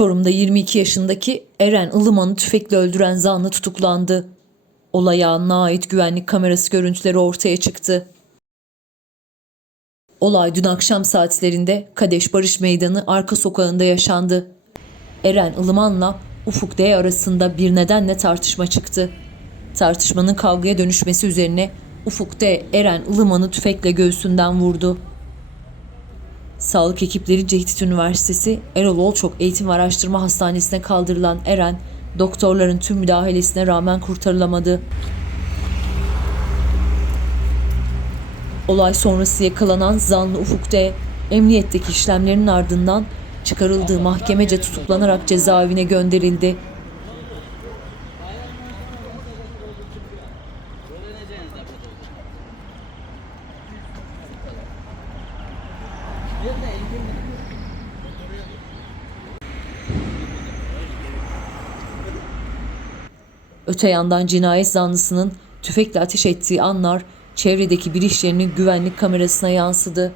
Çorum'da 22 yaşındaki Eren Ilıman'ı tüfekle öldüren zanlı tutuklandı. Olay anına ait güvenlik kamerası görüntüleri ortaya çıktı. Olay dün akşam saatlerinde Kadeş Barış Meydanı arka sokağında yaşandı. Eren Ilıman'la Ufuk D arasında bir nedenle tartışma çıktı. Tartışmanın kavgaya dönüşmesi üzerine Ufuk D Eren Ilıman'ı tüfekle göğsünden vurdu. Sağlık ekipleri Cehit Üniversitesi Erol Olçok Eğitim ve Araştırma Hastanesi'ne kaldırılan Eren, doktorların tüm müdahalesine rağmen kurtarılamadı. Olay sonrası yakalanan zanlı Ufuk D, emniyetteki işlemlerin ardından çıkarıldığı mahkemece tutuklanarak cezaevine gönderildi. Öte yandan cinayet zanlısının tüfekle ateş ettiği anlar çevredeki bir iş yerinin güvenlik kamerasına yansıdı.